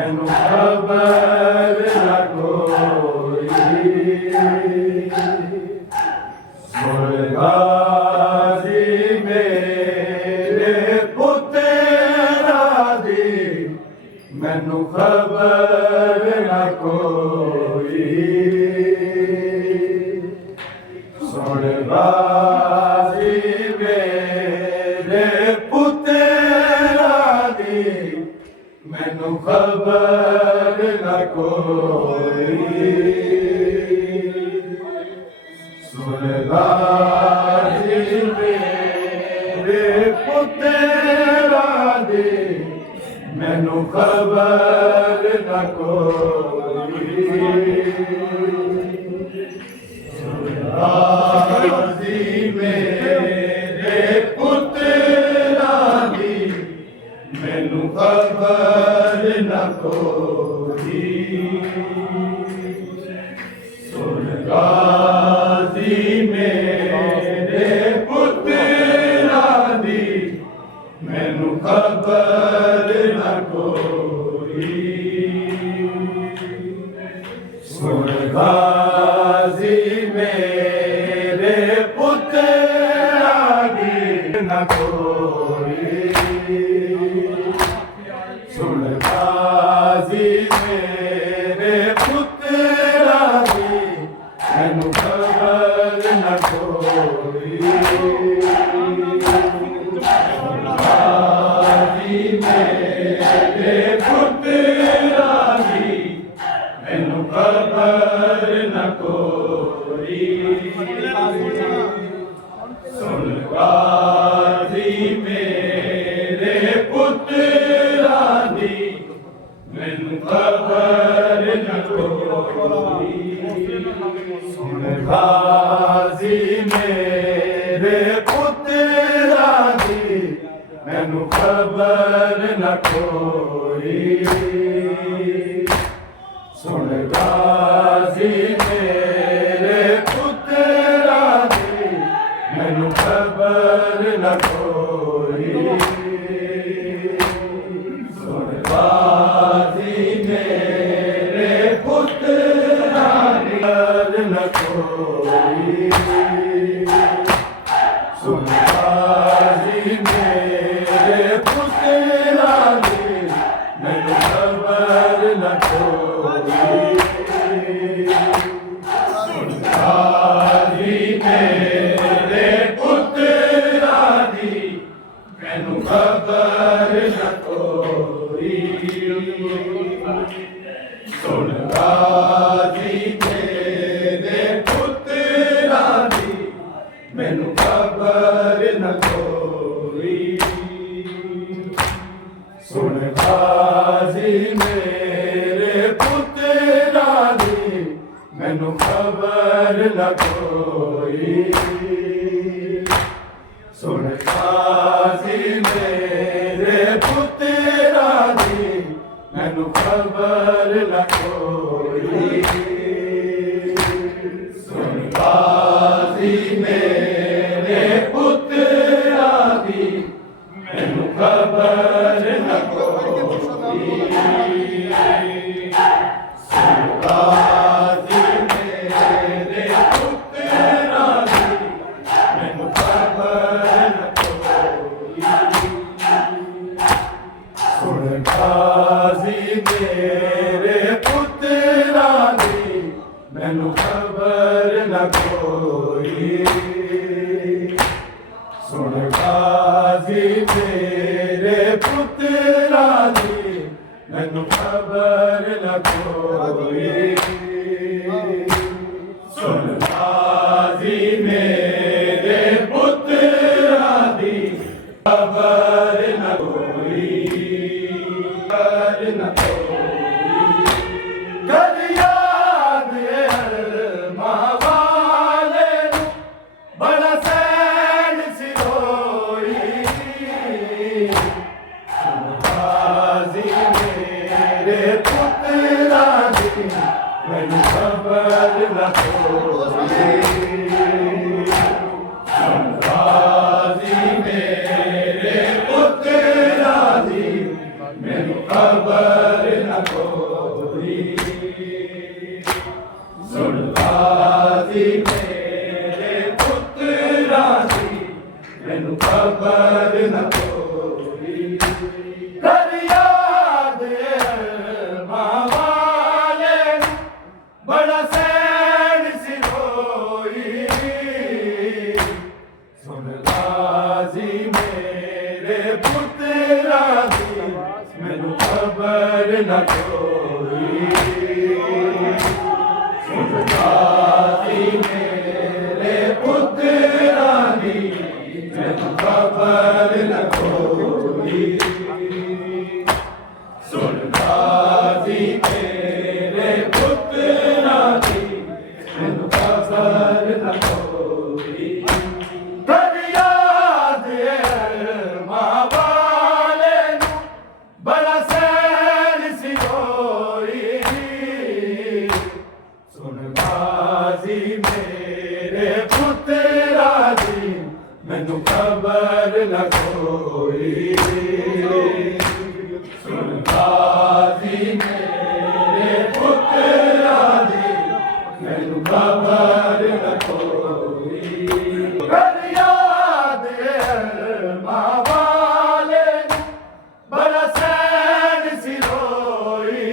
मैनू खबर न कोई सुन बाजी मेरे पुत्रा दी मैनू खबर न कोई सुन बाजी मेरे पुत्रा दी मैनू खबर न कोई राज़ी मेरे पुत्रा दी मैनू खबर न कोई सुन राज़ी मेरे पुत्रा दी मैनू खबर न कोई सुन गाज़ी मेरे पुत्रा दी न कोई सुन गाज़ी मेरे पुत्रा दी मैनू खबर न कोई मेरे पुत्रा दी मैनू खबर न कोई सुन गाज़ी मेरे पुत्रा दी मैनू खबर न कोई सुन गाज़ी मेरे पुत्रा दी मैनू खबर न कोई सुन गाज़ी मेरे पुत्रा दी मैनू खबर न कोई सुन गाज़ी मेरे पुत्रा दी न कोई सुन गाज़ी मेरे पुत्रा दी मैनू खबर न कोई सुन गाज़ी मेरे पुत्रा दी मैनू खबर न कोई सुन गाज़ी मेरे पुत्रा दी मैनू खबर न कोई सुन गाज़ी मेरे पुत्रा दी मैनू खबर न कोई सुन गाज़ी मेरे पुत्रा दी मैनू खबर न कोई सुन गाज़ी मेरे पुत्रा दी मैनू खबर न कोई सुन गाज़ी मेरे पुत्रा दी मैनू खबर न कोई सुन गाज़ी मेरे पुत्रा दी मैनू खबर न कोई सुन गाज़ी मेरे पुत्रा दी मैनू खबर न कोई सुन गाज़ी मेरे पुत्रा दी खबर न कोई कर याद मावाले बड़ा सैन सिरोई सुन गाजी मेरे पुत्रा दी मैनू खबर न कोई सुन गाजी मेरे पुत्रा दी मैनू खबर न कोई सुन गाजी मेरे पुत्रा दी मैनू खबर न कोई कर याद मावाले बड़ा सैन सिरोई सुन गाजी मेरे पुत्रा दी मैनू खबर न कोई सुन गाजी मेरे पुत्रा दी मैनू खबर न कोई कर याद मावाले बड़ा सैन सिरोई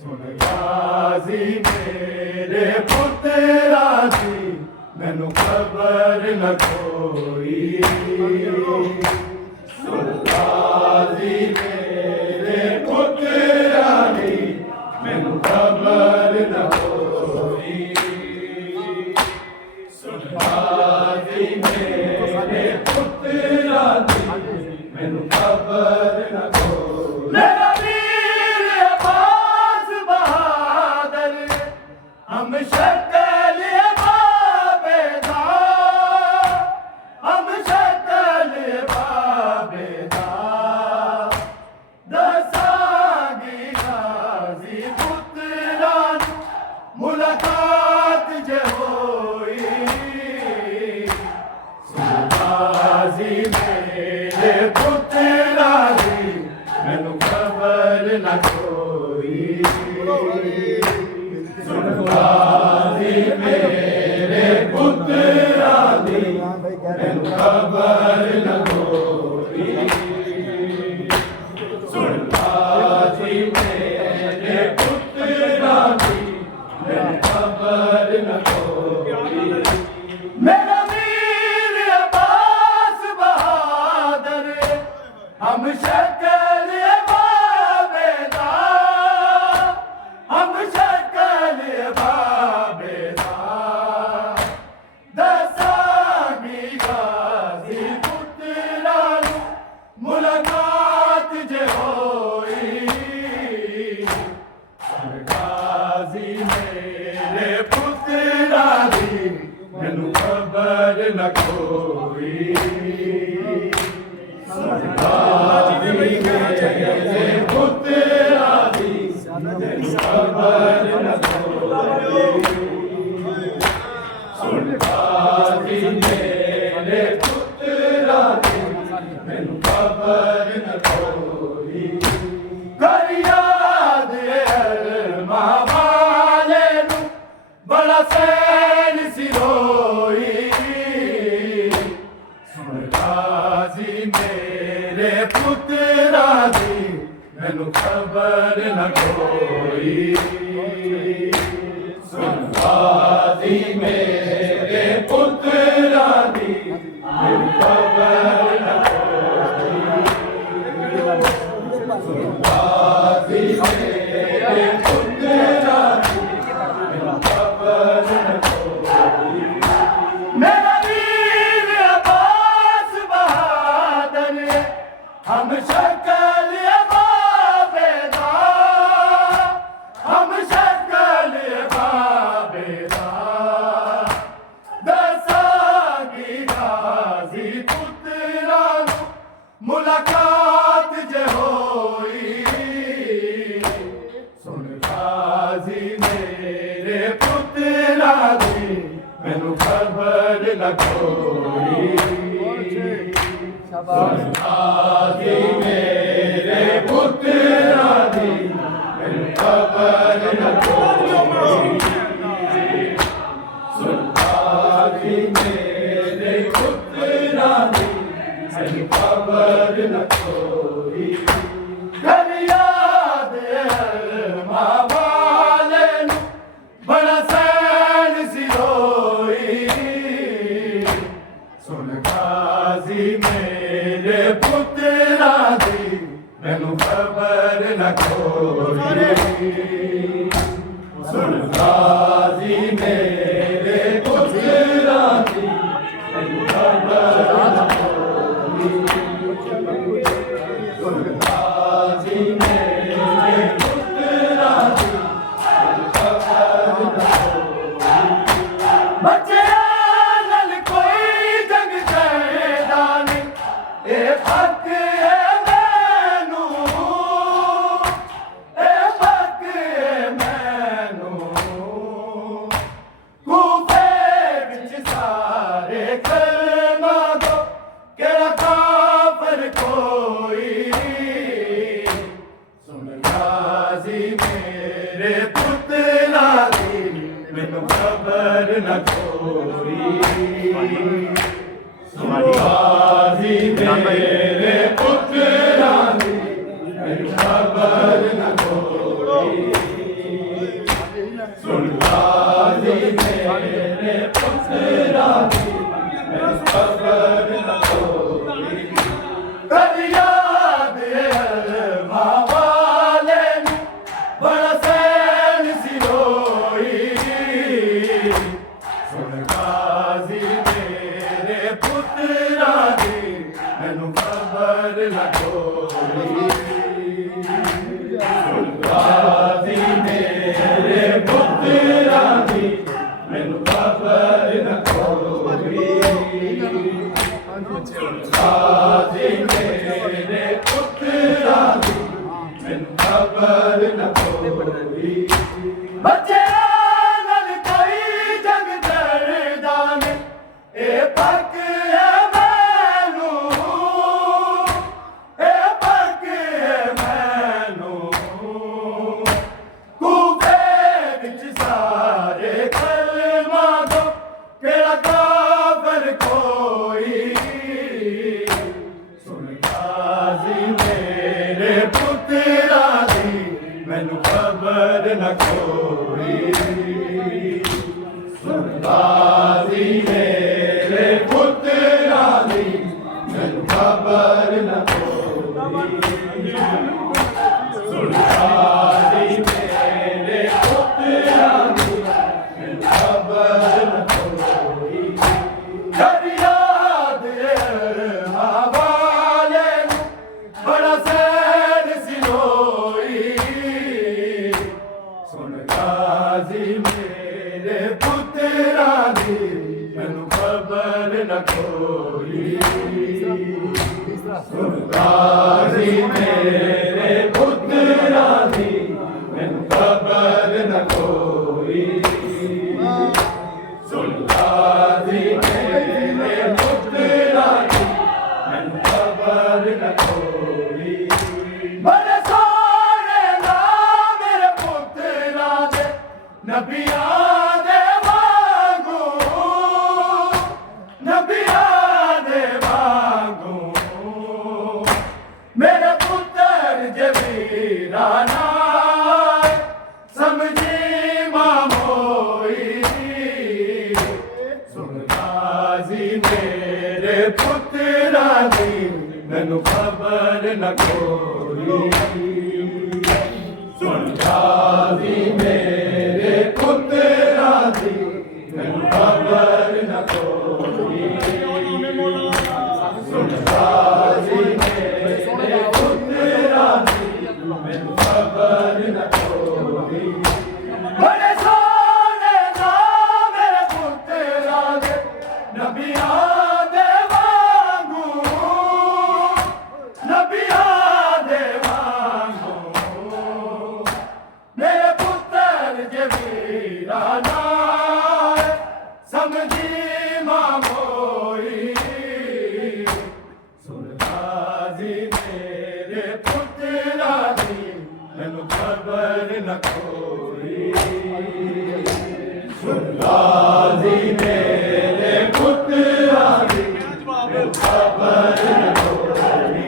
सुन गाजी मेरे पुत्रा दी मैनू खबर न कोई सुन गाजी मेरे पुत्रा दी मैनू खबर न कोई सुन गाजी मेरे पुत्रा दी मैनू खबर न कोई मेरा वीर अब्बास बहादुर हम शक्ल बाबेदा हम शक्ल बाबेदा दसांगी गाजी पुत्रा मुलाकात जे होई सुन गाजी मेरे पुत्रा दी मैनू खबर न कोई सुन गाजी मेरे पुत्रा दी मैनू खबर न कोई सुन गाजी मेरे पुत्रा दी मैनू खबर न कोई मेरा वीर अब्बास बहादुर हम शक्ल बाबेदा हम शक्ल बाबेदा दसांगी गाजी पुत्रा मुलाकात जे होई सुन गाजी मेरे पुत्रा दी मैनू खबर न कोई सुन गाजी मेरे पुत्रा दी मैनू खबर न कोई सुन गाजी मेरे पुत्रा दी मैनू खबर न कोई कर याद मावाले बड़ा सैन सिरोई सुन गाजी मेरे पुत्रा दी मैनू खबर न कोई सुन गाजी मेरे पुत्रा दी मैनू खबर न कोई सुन गाजी मेरे पुत्रा दी मैनू खबर न कोई मेरा वीर अब्बास बहादुर हम शक्ल बाबेदा हम शक्ल बाबेदा दसांगी गाजी पुत्रा मुलाकात जे होई सुन गाजी मेरे पुत्रा दी मैनू खबर न कोई सुन गाजी मेरे पुत्रा दी मैनू खबर न कोई सुन गाजी मेरे पुत्रा दी मैनू खबर न न कोई कर याद मां वाले नू बड़ा सैन सिरोई सुन गाजी मेरे पुत्रा दी मैनू खबर न कोई सुन गाजी मेरे पुत्रा दी मैनू खबर न कोई सुन गाजी मेरे पुत्रा दी मैनू खबर न कोई बच्चे नाल कोई जंग करदा नहीं ए हक है मैनू ए हक है मैनू कूफे विच सारे कलमा दो केड़ा काफर कोई सुन गाजी मेरे पुत्रा दी मैनू खबर न कोई सुन गाजी मेरे पुत्रा दी मैनू खबर न कोई सुन गाजी मेरे पुत्रा दी मैनू खबर न कोई कर याद मां वाले नू बड़ा सैन सिरोई सुन गाजी मेरे पुत्रा दी मैनू खबर न कोई सुन गाजी मेरे पुत्रा दी मैनू खबर न कोई सुन गाजी मेरे पुत्रा दी मैनू खबर न कोई बच्चे नाल कोई जंग करदा नहीं ए पक है मैनू ए पक है मैनू कूफे विच सारे कलमा दो केड़ा काफर कोई सुन गाजी मेरे पुत्रा दी मैनू खबर न कोई सुन गाजी मेरे पुत्रा दी मैनू खबर न कोई सुन गाजी मेरे पुत्रा दी मैनू खबर न कोई कर याद मां वाले नू बड़ा सैन सिरोई सुन गाजी मेरे पुत्रा दी मैनू खबर न कोई सुन गाजी मेरे पुत्रा दी मैनू खबर न कोई सुन गाजी मेरे पुत्रा दी मैनू खबर न कोई बड़े सोहणे नाम मेरे पुत्रा दे नबियां दे वांगू नबियां दे वांगू मेरे पुत्र जे वीरा नाल समझी मां मोई सुन गाजी मेरे पुत्रा दी मैनू खबर न कोई सुन गाजी मेरे पुत्रा दी मैनू खबर न कोई सुन गाजी मेरे पुत्रा दी मैनू खबर न कोई बड़े सोहणे नाम मेरे पुत्रा दे नबियां दे वांगू नबियां दे वांगू मेरे पुत्र जे वीरा नाल समझी मां मोई सुन गाजी मेरे पुत्रा दी मैनू खबर न कोई सुन गाजी मेरे पुत्रा दी मैनू खबर न कोई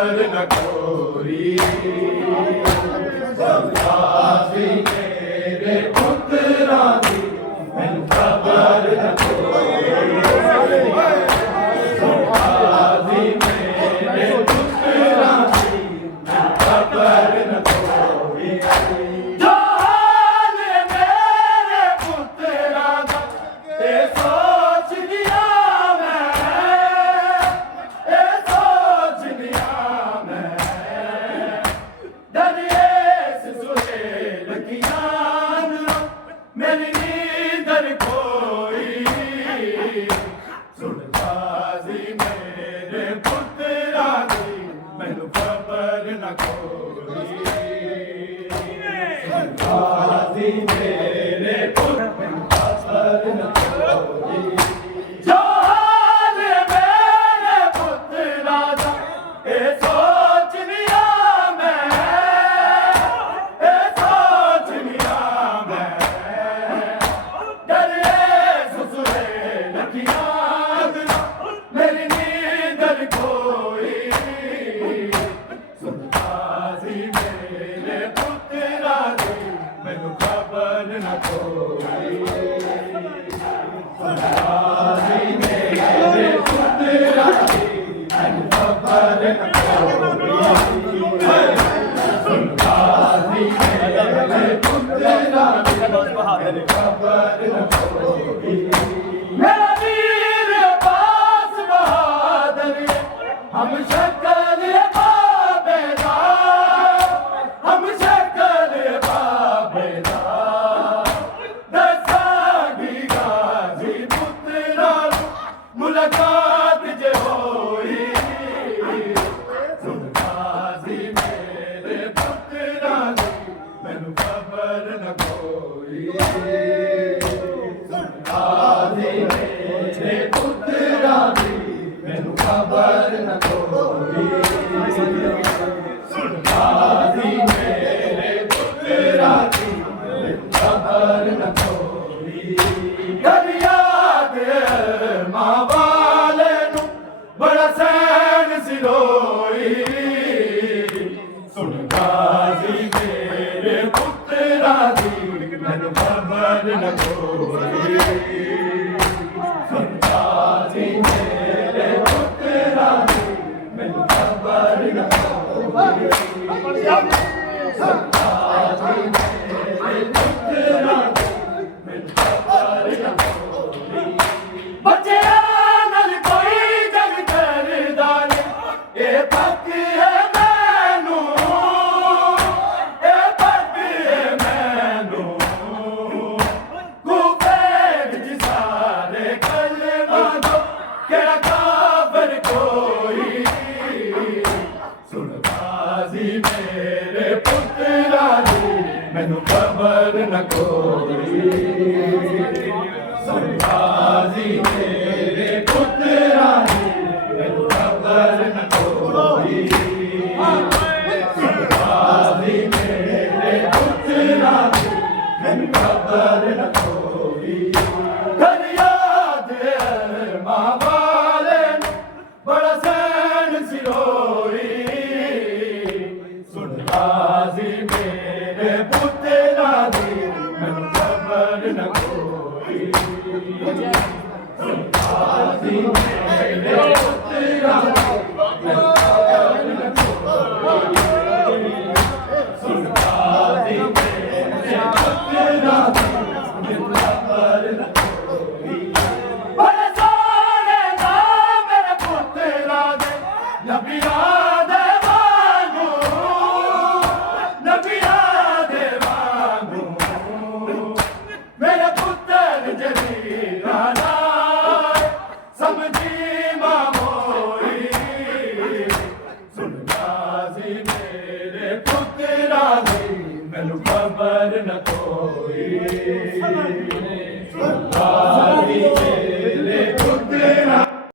खबर न कोई गाजी मेरे पुत्रा दी मैनू खबर न कोई गाजी मेरे पुत्रा दी मैनू खबर न कोई जो हाल मेरे पुत्रा दा ते सोच लिया मेरी नींदर कोई सुन गाजी मेरे पुत्रा दी मैनू खबर न कोई सुन गाजी मेरे पुत्रा मैनू खबर न कोई जो हाल मेरे पुत्रा दा ए सोच लिया मैं ए सोच लिया मैं मेरी नींदर कोई सुन गाजी मेरे पुत्रा दी मैनू खबर न कोई सुन गाजी मेरे पुत्रा दी मैनू खबर न कोई सुन गाजी मेरे पुत्रा दी मैनू खबर न कोई मेरा वीर पास बहादुर हम शक्ल बाबेदा हम शक्ल बाबेदा दसागी गाजी पुत्रा मुलाकात जे होई सुन गाजी मेरे पुत्रा दी मैनू खबर न कोई गाजी मेरे पुत्रा दी मैनू खबर न कोई सुन गाजी मेरे पुत्रा दी मैनू खबर न कोई दरिया दे मां वाले नू बड़ा सैन सिरोई सुन गाजी मेरे पुत्रा दी मैनू खबर न कोई सुन गाजी मेरे पुत्रा दी मैनू खबर न कोई सुन गाजी मेरे पुत्रा दी मैनू खबर न कोई बच्चेआं नाल कोई जग करदा नहीं ए पक है मैनू ए पक है मैनू केड़ा काबर कोई सुन गाजी मेरे पुत्रा दी मैनू खबर न कोई सुन गाजी मेरे पुत्रा दी मैनू खबर न कोई सुन गाजी मेरे पुत्रा दी मैनू खबर न कोई दरिया दे मां वाले नू बड़ा सैन सिरोई सुन गाजी मेरे पुत्रा दी मैनू खबर न कोई सुन गाजी मेरे पुत्रा दी मैनू खबर न कोई सुन गाजी मेरे पुत्रा दी मैनू खबर न कोई बड़े सोने दा मेरे पुत्रा दे नबिया दे वांगू नबिया दे वांगू मेरे पुत्र जलीला नाल समझी मां मोई सुन गाजी मेरे पुत्रा दी मैनू खबर न कोई